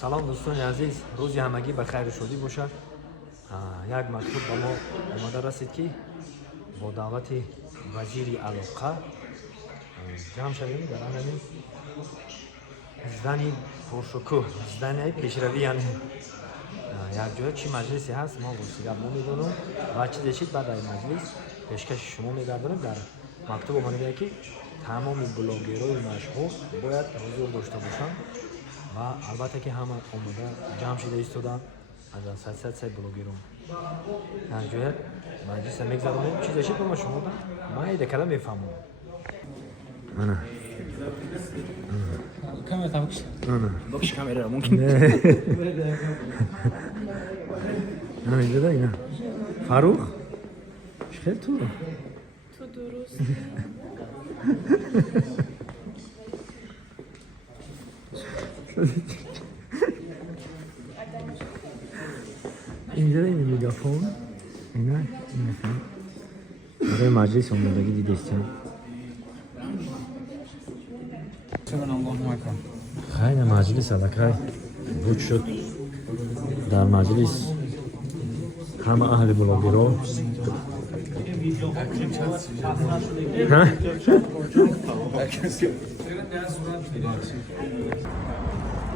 салом дӯстони азиз, рӯзи ҳамагӣ ба хайру шодӣ бошад. Як мактуб ба мо омада расид ки бо даъвати вазири алоқа ҷамъ шавем дар ҳамин здани пуршукӯҳ, здани пешравӣ, яъне якҷоя чӣ маҷлисе ҳаст, мо восида намедонем ва чизе чӣ баъд аз маҷлис пешкаши шумо мегардонем. Дар мактуб омада меяд ки тамоми блогерои машҳур бояд ҳузур дошта бошанд ва албатта ки ҳама омада ҷамъ шуда истоданд аз ассотсиатсияи блогерон. Якҷоя маҷлиса мегзаронем, чизе чӣ ба шумо да майда када мефаҳмам. Ана камера табакш. Бокш камера мумкин. Ана инҷа да ина. Фарух? Чӣ ту? Ту дуруст. Инҷа да ина мегафон. Ина ин барои маҷлис омодагӣ дидестем. Хайна маҷлис аллакай буд шуд. Дар маҷлис ҳама аҳли блогеро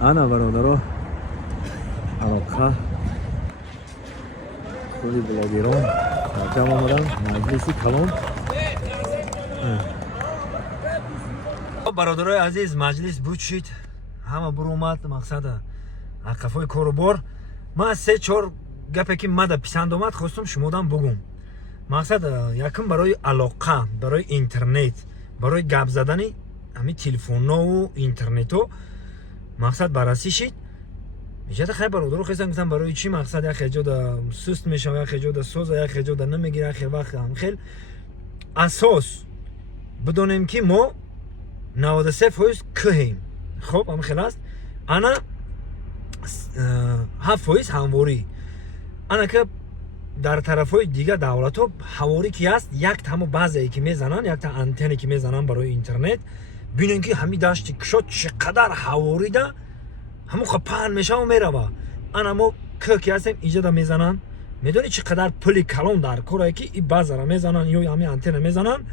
ана бародаро алоқа худи блогерон дар ҷамъ омаданд маҷлиси калон. бародарои азиз, маҷлис буд шид, ҳама буромад, мақсада ақафои корубор. Ман 3-4 гапе ки мада писанд омад хостам шумодан бугум. Мақсад якум барои алоқа, барои интернет, барои гап задани ҳамин телефоннову интернето мақсад баррасӣ шид. меҷада хай бародаро хестам гуфтам барои чӣ мақсад яхе ҷода суст мешава, яхе ҷода соза, яхе ҷода намегира, яхе вақт ҳамхел. Асос бидонем ки мо 93% кӯҳем. Хоб ҳамхел аст. Ана 7% ҳамворӣ. Ана ки дар тарафҳои дигар давлатҳо ҳаворӣ ки аст, якта ҳамо базае ки мезананд, якта антенне ки мезананд барои интернет. Бинем ки ҳамин дашти кушод чӣ қадар ҳаворида ҳамоқа паҳн мешава мерава. Ана мо кӯҳ ки ҳастем инҷада мезананд. Медонӣ чӣ қадар пули калон дар корае ки ин базара мезананд ё ҳамин антенна мезананд.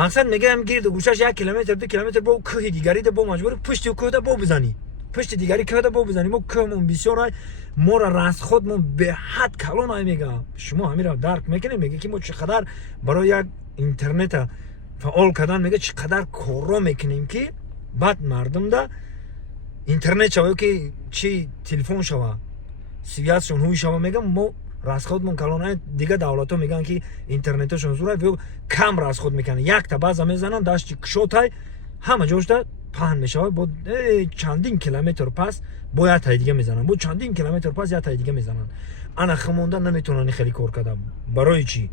Мақсад мегаям гирду гӯшаш 1 километр 2 километр бо кӯҳи дигарида бо маҷбури пушти кӯҳда бо бизанӣ. Пушти дигари кӯҳда бо бизанӣ. Мо кӯҳмон бисёр ай, мора расходмон беҳад калон ай мега. Шумо ҳамира дарк мекунед, мега ки мо чӣ қадар барои як интернета фаъол кардан мега чӣ қадар корро мекунем ки баъд мардумда интернет шава ё ки чӣ телефон шава, связшон ҳуй шава, мегам мо расходмон калон ай. Дигар давлатҳо мегӯянд ки интернеташон зур ай, ё кам расход мекунанд. Якта база мезананд, дашти кушод ай, ҳама ҷошта паҳн мешава. Бо чандин километр пас бо ятаи дига мезананд, бо чандин километр пас ятаи дига мезананд. Ана худмонда наметавонанд хеле кор карда. Барои чӣ?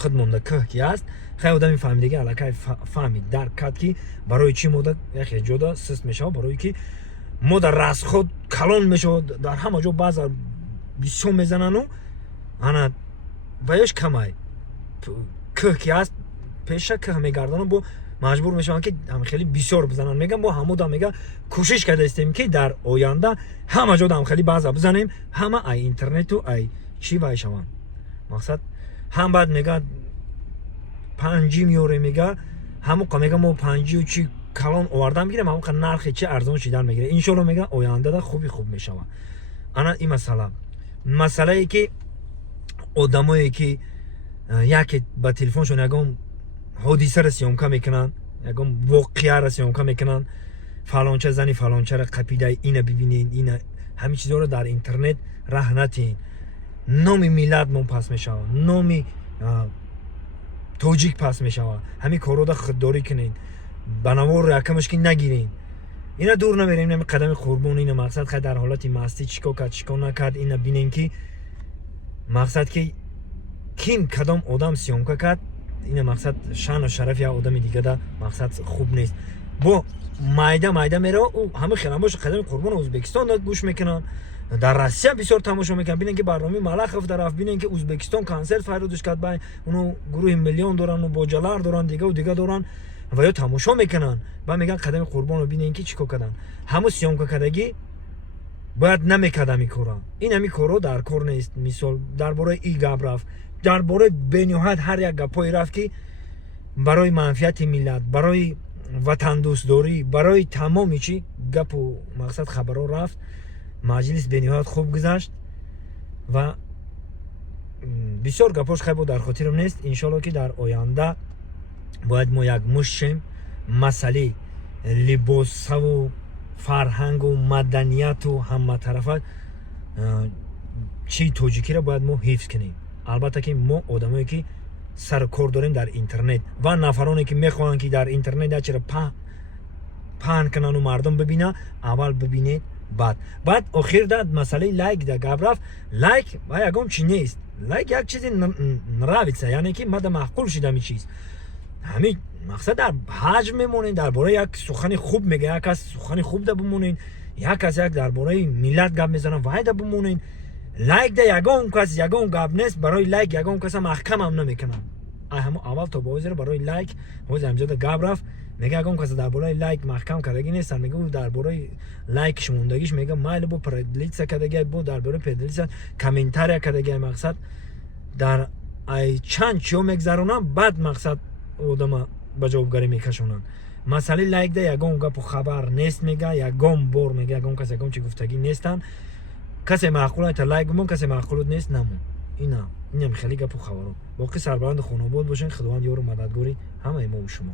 Худмонда кӯҳ ки аст, хай одами фаҳмидагӣ аллакай фаҳмид, дарк кард ки барои чӣ мода яхе ҷода суст мешава, барои ки мода расход калон мешава. Дар ҳама ҷо база бисёр мезанану ана ваёш камай кӯҳ ки аст пеша кӯҳ мегардонам, бо маҷбур мешаванд ки ҳамхели бисёр бизананд. мегам бо ҳамуда мега кӯшиш кардаистем ки дар оянда ҳама ҷода ҳамхели база бизанем, ҳама ай интернету ай чӣ вай шаванд. Мақсад ҳам баъд мега 5G меёре, мега ҳамоқа мега мо 5G чӣ калон овардан мегирем, ҳамоқа нархи чӣ арзон шидан мегирем. иншоалло мега ояндада хуби хуб мешава. ана ин масъалае ки одамое ки яке ба телефоншон ягон ҳодисаро сёмка мекунанд, ягон воқеаро сёмка мекунанд, фалонча зани фалончаро қапидай ина бибинед, ина ҳамин чизҳоро дар интернет раҳ натиҳед. номи миллатмон пас мешава, номи тоҷик пас мешава. ҳамин коррода худдорӣ кунед, ба наворо якамаш ки нагиред. ина дур намерем, нами қадами қурбон. ина мақсад хай дар ҳолати мастӣ чико кард чико накард, ина бинем ки мақсад ки ким кадом одам сёмка кард. ина мақсад шаъну шарафи як одами дигада мақсад хуб нест. бо майда мерава ҳамин хирамбош қадами қурбон ӯзбекистон гӯш мекунанд, дар Россия бисёр тамошо мекунанд. бинем ки барномаи Малахов дарафт, бинем ки Ӯзбекистон консерт файродиш кард, бай уну гурӯҳи миллион доранд, боҷалар доранд, дигаву дига доранд. ва ё тамошо мекунанд ва меган қадами қурбонро бинен ки чӣ кор карданд. ҳамун сиёмка кардагӣ бояд намекардам ин корро. ин ҳами корро дар кор нест. мисол дар бораи ин гап рафт, дар бораи бениҳоят ҳар як гапҳое рафт ки барои манфиати миллат, барои ватандӯстдорӣ, барои тамоми чӣ гапу мақсад хабарҳо рафт. маҷлис бениҳоят хуб гузашт ва бисёр гапҳош хеле дар хотирам нест. иншоалло ки дар оянда бояд мо як мушем масъалаи либосаву фарҳангу маданияту ҳаматарафа чии тоҷикиро бояд мо ҳифз кунем. албатта ки мо одамое ки сару кор дорем дар интернет ва нафароне ки мехоҳанд ки дар интернет ячеро паҳн кунану мардум бибина, аввал бибинед баъд охирда масъалаи лайк да гап рафт. лайк ва ягон чи нест. лайк як чизи нравится, яъне ки мада маъқул шуда ҳамин чиз. ҳамин мақсад дар ҳаҷм мемонед, дар бораи як сухани хуб мега, як кас сухани хуб да бимонед, як кас як дар бораи миллат гап мезанад, вай да бимонед. лайк да ягон кас ягон гап нест. барои лайк ягон каса маҳкамам намекунад. ҳамон аввал то боозиро барои лайк ҳозир ҳамҷода гап рафт. мега ягон каса дар бораи лайк маҳкам кардагӣ нестан. мега дар бораи лайк шумондагиш мега майли бо предлитса кардагӣ, бо дар бораи предлитса комментария кардагӣ. мақсад дар ай чанд чиё мегзаронам, баъд мақсад одама ба ҷавобгарӣ мекашонанд. масъалаи лайк да ягон гапу хабар нест. мега ягон бор мега ягон кас ягон чи гуфтагӣ нестанд. касе маъқул айта лайк бимон, касе маъқулот нест намон. инам хеле гапу хабаро. боқӣ сарбаланду хонобод бошед. худованд ёру мададгори ҳамаи мо шумо.